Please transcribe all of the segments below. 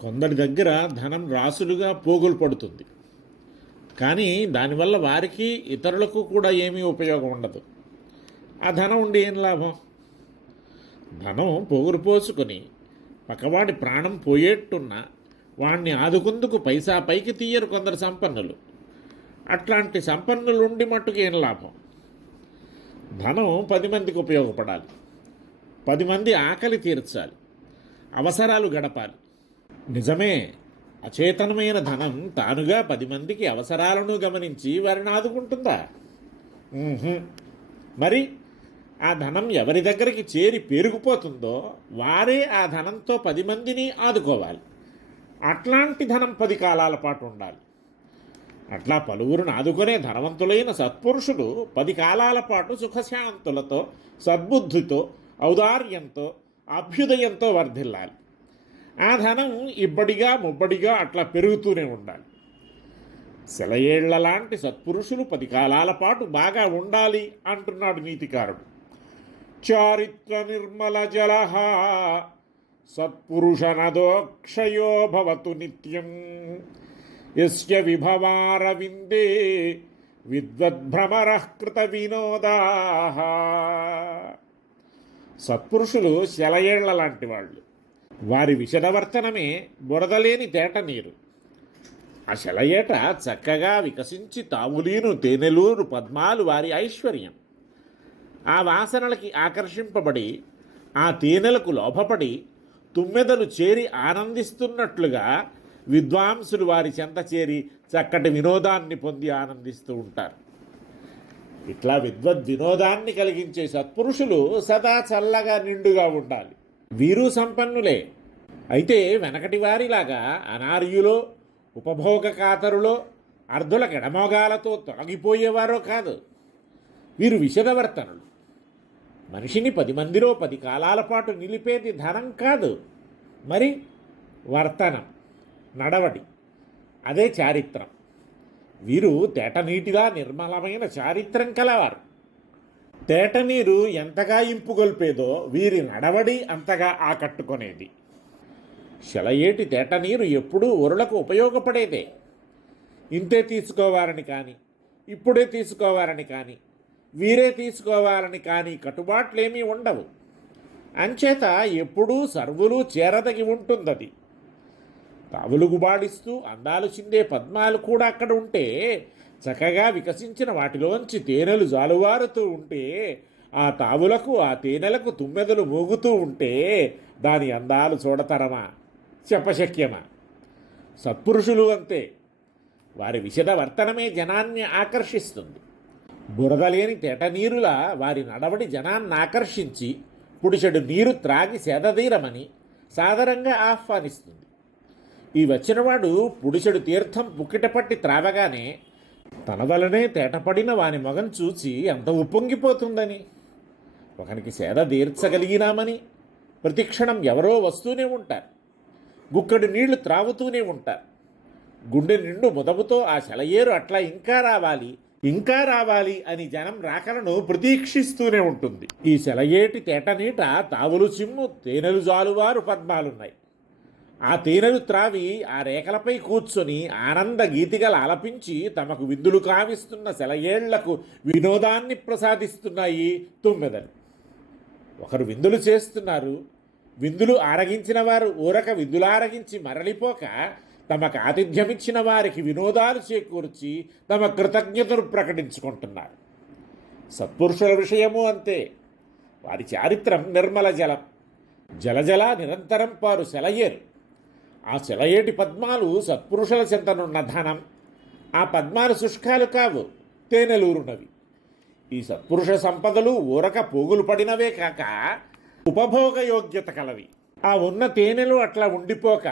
కొందరి దగ్గర ధనం రాసులుగా పోగులు పడుతుంది. కానీ దానివల్ల వారికి ఇతరులకు కూడా ఏమీ ఉపయోగం ఉండదు. ఆ ధనం ఉండి ఏం లాభం? ధనం పోగులు పోసుకొని పక్కవాడి ప్రాణం పోయేట్టున్నా వాణ్ణి ఆదుకుందుకు పైసా పైకి తీయరు కొందరు సంపన్నులు. అట్లాంటి సంపన్నులుండి మట్టుకు ఏం లాభం? ధనం 10 మందికి ఉపయోగపడాలి, 10 మంది ఆకలి తీర్చాలి, అవసరాలు గడపాలి. నిజమే, అచేతనమైన ధనం తానుగా 10 మందికి అవసరాలను గమనించి వారిని ఆదుకుంటుందా? మరి ఆ ధనం ఎవరి దగ్గరికి చేరి పెరిగిపోతుందో వారే ఆ ధనంతో 10 మందిని ఆదుకోవాలి. అట్లాంటి ధనం 10 కాలాల పాటు ఉండాలి. అట్లా పలువురును ఆదుకునే ధనవంతులైన సత్పురుషులు 10 కాలాల పాటు సుఖశాంతులతో, సద్బుద్ధితో, ఔదార్యంతో, అభ్యుదయంతో వర్ధిల్లాలి. ఆ ధనం ఇబ్బడిగా ముబ్బడిగా అట్లా పెరుగుతూనే ఉండాలి. సెలయేళ్ల లాంటి సత్పురుషులు 10 కాలాల పాటు బాగా ఉండాలి అంటున్నాడు నీతికారుడు. చారిత్ర నిర్మల జలహ సత్పురుష నదోక్షయో భవతు నిత్యం యస్య విభవారవిందే విద్వద్భ్రమరః కృత వినోదాః. సత్పురుషులు సెలయేళ్ల లాంటి వాళ్ళు. వారి విషదవర్తనమే బురదలేని తేట నీరు. ఆ సెలయేట చక్కగా వికసించి తావులీను తేనెలూరు పద్మాలు వారి ఐశ్వర్యం. ఆ వాసనలకి ఆకర్షింపబడి ఆ తేనెలకు లోభపడి తుమ్మెదలు చేరి ఆనందిస్తున్నట్లుగా విద్వాంసులు వారి చెంత చేరి చక్కటి వినోదాన్ని పొంది ఆనందిస్తూ ఉంటారు. ఇట్లా వినోదాన్ని కలిగించే సత్పురుషులు సదా చల్లగా నిండుగా ఉండాలి. వీరు సంపన్నులే. అయితే వెనకటి వారిలాగా అనార్యులో, ఉపభోగ కాతరులో, అర్ధుల గడమోగాలతో తొలగిపోయేవారో కాదు. వీరు విషదవర్తనులు. మనిషిని 10 మందిలో 10 కాలాల పాటు నిలిపేది ధనం కాదు, మరి వర్తనం, నడవడి. అదే చారిత్రం. వీరు తేటనీటిగా నిర్మలమైన చారిత్రం కలవారు. తేటనీరు ఎంతగా ఇంపుగొల్పేదో వీరి నడవడి అంతగా ఆకట్టుకునేది. సెలయేటి తేటనీరు ఎప్పుడూ ఒరులకు ఉపయోగపడేదే. ఇంతే తీసుకోవాలని కానీ, ఇప్పుడే తీసుకోవాలని కానీ, వీరే తీసుకోవాలని కానీ కట్టుబాట్లేమీ ఉండవు. అంచేత ఎప్పుడూ సర్వులు చేరదగి ఉంటుందది. తావులుగుబాడిస్తూ అందాలు చిందే పద్మాలు కూడా అక్కడ ఉంటే, చక్కగా వికసించిన వాటిలోంచి తేనెలు జాలువారుతూ ఉంటే, ఆ తావులకు ఆ తేనెలకు తుమ్మెదలు మోగుతూ ఉంటే దాని అందాలు చూడతరమా, చెప్పశక్యమా? సత్పురుషులు అంతే. వారి విషద వర్తనమే జనాన్ని ఆకర్షిస్తుంది. బురదలేని తేటనీరులా వారి నడవడి జనాన్ని ఆకర్షించి పుడిచెడు నీరు త్రాగి సేదదీరమని సాదరంగా ఆహ్వానిస్తుంది. ఈ వచ్చినవాడు పుడిచెడు తీర్థం పుక్కిట పట్టి త్రావగానే తన వలనే తేటపడిన వాని మొగం చూచి ఎంత ఉప్పొంగిపోతుందని, ఒకనికి సేద తీర్చగలిగినామని ప్రతిక్షణం ఎవరో వస్తూనే ఉంటారు. గుక్కడి నీళ్లు త్రావుతూనే ఉంటారు. గుండె నిండు ముదముతో ఆ సెలయేరు అట్లా ఇంకా రావాలి అని జనం రాకలను ప్రతీక్షిస్తూనే ఉంటుంది. ఈ సెలయేటి తేటనీట తావులు చిమ్ము తేనెలు జాలువారు పద్మాలున్నాయి. ఆ తేనెలు త్రావి ఆ రేఖలపై కూర్చొని ఆనంద గీతిగల ఆలపించి తమకు విందులు కావిస్తున్న సెలయేళ్లకు వినోదాన్ని ప్రసాదిస్తున్నాయి తుమ్మెదలు. ఒకరు విందులు చేస్తున్నారు. విందులు ఆరగించిన వారు ఊరక విందులారగించి మరలిపోక తమకు ఆతిథ్యమిచ్చిన వారికి వినోదాలు చేకూర్చి తమ కృతజ్ఞతను ప్రకటించుకుంటున్నారు. సత్పురుషుల విషయము అంతే. వారి చారిత్రం నిర్మల జలం. జలజల నిరంతరం పారు సెలయేరు. ఆ సెలయేటి పద్మాలు సత్పురుషుల చెంతనున్న ధనం. ఆ పద్మాలు శుష్కాలు కావు, తేనెలూరునవి. ఈ సత్పురుష సంపదలు ఊరక పోగులు పడినవే కాక ఉపభోగ యోగ్యత కలవి. ఆ ఉన్న తేనెలు అట్లా ఉండిపోక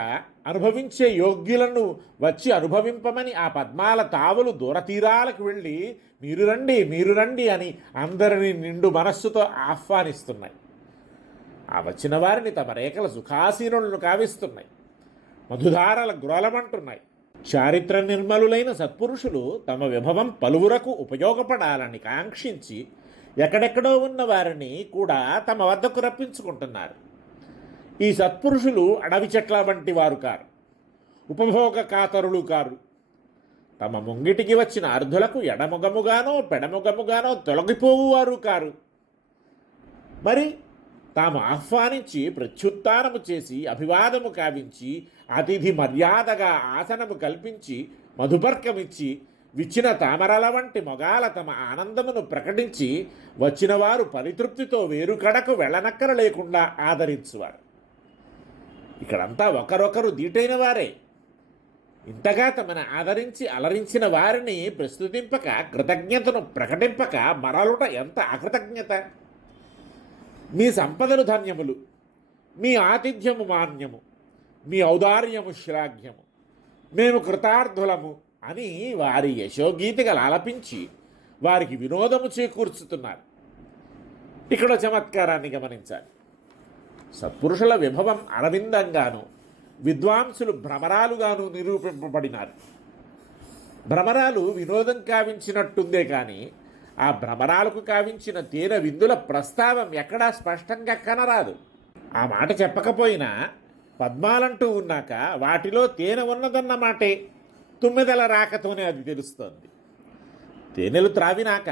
అనుభవించే యోగ్యులను వచ్చి అనుభవింపమని ఆ పద్మాల తావులు దూరతీరాలకు వెళ్ళి మీరు రండి అని అందరినీ నిండు మనస్సుతో ఆహ్వానిస్తున్నాయి. ఆ వచ్చిన వారిని తమ రేఖల సుఖాసీనులను కావిస్తున్నాయి. మధుధారల గ్రోలమంటున్నాయి. చారిత్ర నిర్మలులైన సత్పురుషులు తమ విభవం పలువురకు ఉపయోగపడాలని కాంక్షించి ఎక్కడెక్కడో ఉన్న వారిని కూడా తమ వద్దకు రప్పించుకుంటున్నారు. ఈ సత్పురుషులు అడవి చెట్ల వంటి వారు కారు. ఉపభోగ కాతరులు కారు. తమ ముంగిటికి వచ్చిన అర్ధులకు ఎడముగముగానో పెడముగముగానో తొలగిపోవువారు కారు. మరి తాము ఆహ్వానించి ప్రత్యుత్తానము చేసి అభివాదము కావించి అతిథి మర్యాదగా ఆసనము కల్పించి మధుపర్కమిచ్చి విచ్చిన తామరల వంటి మొగాల తమ ఆనందమును ప్రకటించి వచ్చినవారు పరితృప్తితో వేరుకడకు వెళ్ళనక్కర లేకుండా ఆదరించువారు. ఇక్కడంతా ఒకరొకరు దీటైన వారే. ఇంతగా తమను ఆదరించి అలరించిన వారిని ప్రస్తుతింపక కృతజ్ఞతను ప్రకటింపక మరలుట ఎంత అకృతజ్ఞత. మీ సంపదలు ధన్యములు, మీ ఆతిథ్యము మాన్యము, మీ ఔదార్యము శ్లాఘ్యము, మేము కృతార్థులము అని వారి యశోగీతికలు ఆలపించి వారికి వినోదము చేకూర్చుతున్నారు. ఇక్కడ చమత్కారాన్ని గమనించాలి. సత్పురుషుల విభవం అరవిందంగాను, విద్వాంసులు భ్రమరాలుగాను నిరూపింపబడినారు. భ్రమరాలు వినోదం కావించినట్టుందే కానీ ఆ భ్రమరాలకు కావించిన తేనె విందుల ప్రస్తావం ఎక్కడా స్పష్టంగా కనరాదు. ఆ మాట చెప్పకపోయినా పద్మాలంటూ ఉన్నాక వాటిలో తేనె ఉన్నదన్న మాటే తుమ్మెదల రాకతోనే అది తెలుస్తోంది. తేనెలు త్రావినాక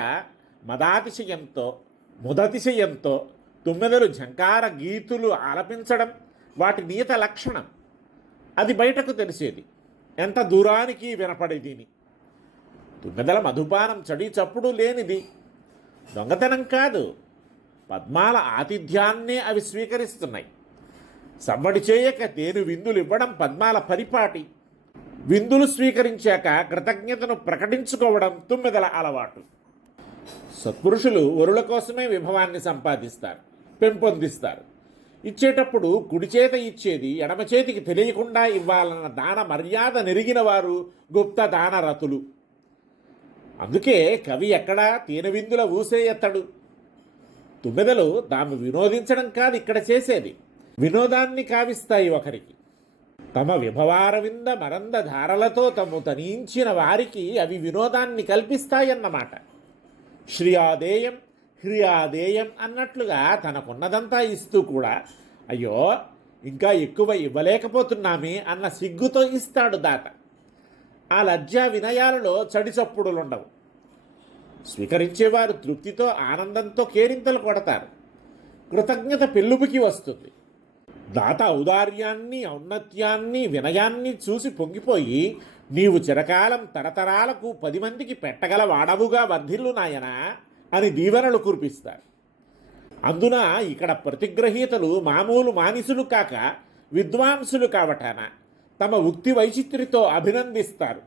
మదాతిశయంతో ముదతిశయంతో తుమ్మెదలు ఝంకార గీతులు ఆలపించడం వాటి నియత లక్షణం. అది బయటకు తెలిసేది, ఎంత దూరానికి వినపడేదిని. తుమ్మెదల మధుపానం చడి చప్పుడు లేనిది, దొంగతనం కాదు, పద్మాల ఆతిథ్యాన్నే అవి స్వీకరిస్తున్నాయి. సవ్వడి చేయక తేను విందులు ఇవ్వడం పద్మాల పరిపాటి. విందులు స్వీకరించాక కృతజ్ఞతను ప్రకటించుకోవడం తుమ్మెదల అలవాటు. సత్పురుషులు వరుల కోసమే విభవాన్ని సంపాదిస్తారు, పెంపొందిస్తారు. ఇచ్చేటప్పుడు కుడి చేత ఇచ్చేది ఎడమ చేతికి తెలియకుండా ఇవ్వాలన్న దాన మర్యాద నెరిగిన వారు గుప్త దానరతులు. అందుకే కవి ఎక్కడా తేనె విందుల ఊసే ఎత్తడు. తుమ్మెదలు తాము వినోదించడం కాదు ఇక్కడ చేసేది, వినోదాన్ని కావిస్తాయి ఒకరికి. తమ విభవారవింద మరంద ధారలతో తము తనించిన వారికి అవి వినోదాన్ని కల్పిస్తాయన్నమాట. శ్రియాదేయం హ్రియాదేయం అన్నట్లుగా తనకున్నదంతా ఇస్తూ కూడా అయ్యో ఇంకా ఎక్కువ ఇవ్వలేకపోతున్నామే అన్న సిగ్గుతో ఇస్తాడు దాత. ఆ లజ్జా వినయాలలో చడిచప్పుడులుండవు. స్వీకరించేవారు తృప్తితో ఆనందంతో కేరింతలు కొడతారు. కృతజ్ఞత పెళ్ళుబికి వస్తుంది. దాత ఔదార్యాన్ని ఔన్నత్యాన్ని వినయాన్ని చూసి పొంగిపోయి నీవు చిరకాలం తరతరాలకు 10 మందికి పెట్టగల వాడవుగా వర్ధిల్లు నాయనా అని దీవెనలు కురిపిస్తారు. అందున ఇక్కడ ప్రతిగ్రహీతలు మామూలు మానిసులు కాక విద్వాంసులు కావటాన తమ ఉక్తి వైచిత్రితో అభినందిస్తారు.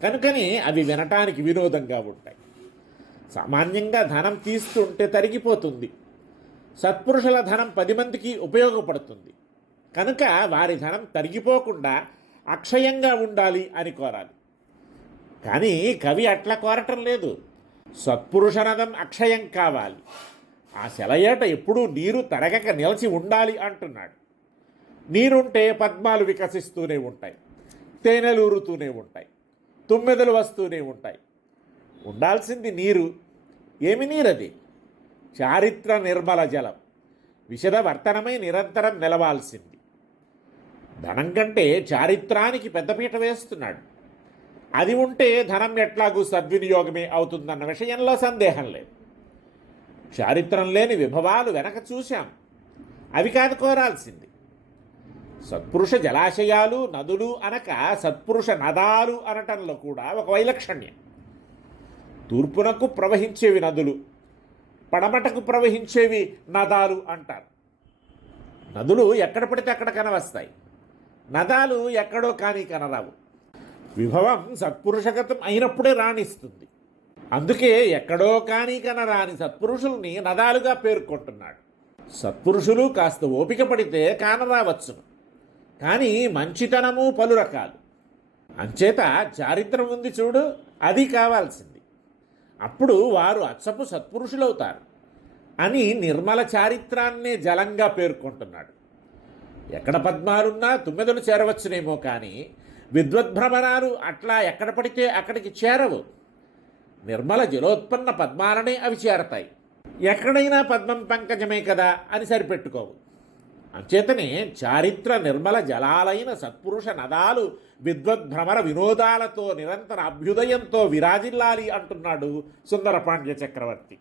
కనుకనే అవి వినటానికి వినోదంగా ఉంటాయి. సామాన్యంగా ధనం తీస్తుంటే తరిగిపోతుంది. సత్పురుషుల ధనం 10 మందికి ఉపయోగపడుతుంది. కనుక వారి ధనం తరిగిపోకుండా అక్షయంగా ఉండాలి అని కోరాలి. కానీ కవి అట్లా కోరటం లేదు. సత్పురుషనదం అక్షయం కావాలి, ఆ సెలయేట ఎప్పుడూ నీరు తరగక నిలిచి ఉండాలి అంటున్నాడు. నీరుంటే పద్మాలు వికసిస్తూనే ఉంటాయి, తేనెలూరుతూనే ఉంటాయి, తుమ్మెదలు వస్తూనే ఉంటాయి. ఉండాల్సింది నీరు. ఏమి నీరది? చారిత్ర నిర్మల జలం, విశదవర్తనమై నిరంతరం నిలవాల్సింది. ధనం కంటే చారిత్రానికి పెద్దపీట వేస్తున్నాడు. అది ఉంటే ధనం ఎట్లాగూ సద్వినియోగమే అవుతుందన్న విషయంలో సందేహం లేదు. చారిత్రం లేని విభవాలు వెనక చూశాం, అవి కాదు కోరాల్సింది. సత్పురుష జలాశయాలు నదులు అనక సత్పురుష నదాలు అనటంలో కూడా ఒక వైలక్షణ్యం. తూర్పునకు ప్రవహించేవి నదులు, పడమటకు ప్రవహించేవి నదాలు అంటారు. నదులు ఎక్కడ పడితే అక్కడ కనవస్తాయి, నదాలు ఎక్కడో కానీ కనరావు. విభవం సత్పురుషగతం అయినప్పుడే రాణిస్తుంది. అందుకే ఎక్కడో కానీ కనరాని సత్పురుషుల్ని నదాలుగా పేర్కొంటున్నాడు. సత్పురుషులు కాస్త ఓపిక పడితే కానరావచ్చును, కానీ మంచితనము పలు రకాలు. అంచేత చారిత్రం ఉంది చూడు, అది కావాల్సింది. అప్పుడు వారు అచ్చపు సత్పురుషులవుతారు అని నిర్మల చారిత్రాన్నే జలంగా పేర్కొంటున్నాడు. ఎక్కడ పద్మాలున్నా తుమ్మెదలు చేరవచ్చునేమో కానీ విద్వద్భ్రమరాలు అట్లా ఎక్కడ పడితే అక్కడికి చేరవు. నిర్మల జలోత్పన్న పద్మాలనే అవి చేరతాయి. ఎక్కడైనా పద్మం పంకజమే కదా అని సరిపెట్టుకోవు. అంచేతనే చారిత్ర నిర్మల జలాలైన సత్పురుష నదాలు విద్వద్భ్రమర వినోదాలతో నిరంతర అభ్యుదయంతో విరాజిల్లాలి అంటున్నాడు సుందరపాండ్య చక్రవర్తి.